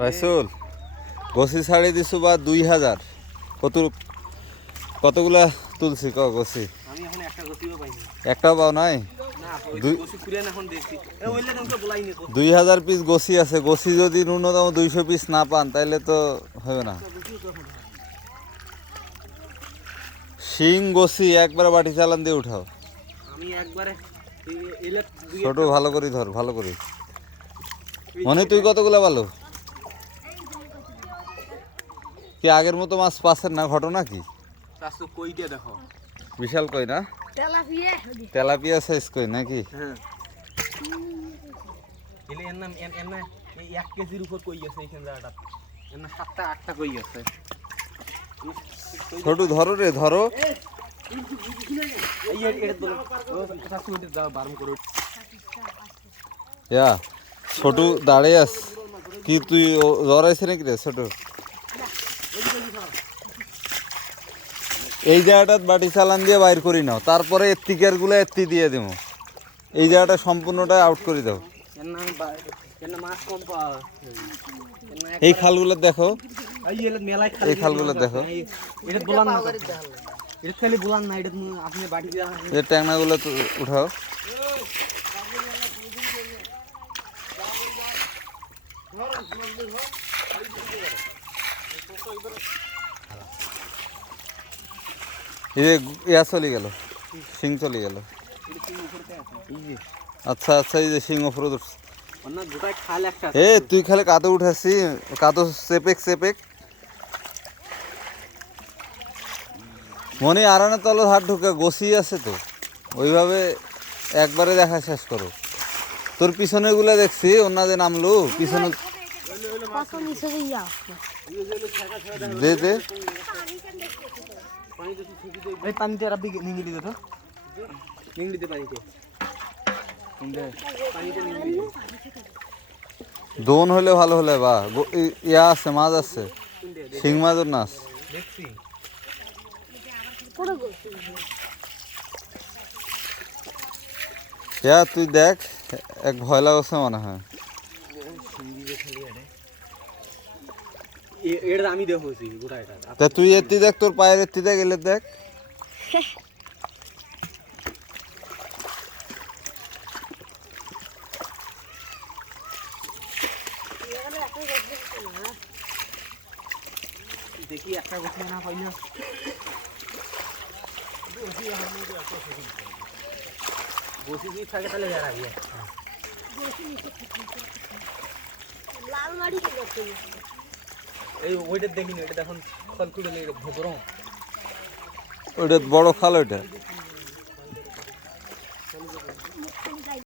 রাইসুল গোসি ছাড়ি দিছু বা 2000 কতগুলা তুলছি ক গোসি? আমি এখন একটা গতিও পাইনি। একটাও পাও নাই? না ওই গোসি কুড়িয়ে এখন দেখছি। এ ওইলে তোমকে বলাইনি। 2000 পিস গোসি আছে। গোসি যদি ন্যূনতম 200 পিস না পান তাইলে তো হবে না। শিং গোসি একবারে বাটি চালান দিয়ে উঠাও। আমি একবারে এলে ছোট ভালো করে ধর, ভালো করে। মনে তুই কতগুলা ভালো? কি আগের মতো মাছ পাচ্ছেন না? ঘটনা কি? চারশো কইটা দেখো। বিশাল কই না? তেলাপিয়া সাইজ কই নাকি? হ্যাঁ এলে এর নাম এই 1 কেজির উপর কই আছে এইখান জায়গাটা। এর না 7টা 8টা কই আছে। ছোট ধরো রে, ধরো। এই এটা বল ও 50 মিনিট দাও বারণ করো। ইয়া ছোট দাঁড়িয়ে আস। কি তুই জড়াইছে নাকি রে ছোট? এই জায়গাটা বাটি চালান দিয়ে বাইর করি নাও, তারপরে এত্তিকার গুলো এত্তি দিয়ে দেবো। এই জায়গাটা সম্পূর্ণটা আউট করে দাও। মাছ কম পাওয়া। এই খালগুলো দেখো, মেলায় এই খালগুলো দেখো। এটা বলান না, এটা খালি বলান না, এটা আপনি বাটি দিয়ে এই ট্যাংনাগুলো উঠাও। ইয়া চলে গেল, শিং চলে গেল। আচ্ছা আচ্ছা, এই যে শিং উপরে উঠছে। এ তুই খালি কাতো উঠাচ্ছি, কাতো চেপেক চেপেক। মনে আরানের তলে হাত ঢুকে গোসি আছে তো, ওইভাবে একবারে দেখা শেষ করো। তোর পিছনে গুলা দেখছি ওনা যে নামলো পিছনে দে দে। পানিতে রাব্বি নিংড়ি দে তো, নিংড়ি দে পানিতে। দোন হলে ভালো হলে বা ইয়া আছে, মাছ আছে, শিং মাছ না আছে দেখছি। ইয়া তুই দেখ, এক ভয় লাগছে মনে হয়। এটা আমি দেখছি গোটা এটা। তা তুই এত্তি দেখ, তোর পায়ের এত্তি দেখ, এলে দেখ। দেখি একটা গোসি না পাইল। গোসি কি থাকে তাহলে যারাবি। লাল মাটি কি করতে? এই ওইটা দেখিনি, এটা দেখুন খলকুড়ে লেগে ভোগরম। ওইটা বড় খাল ওইটা।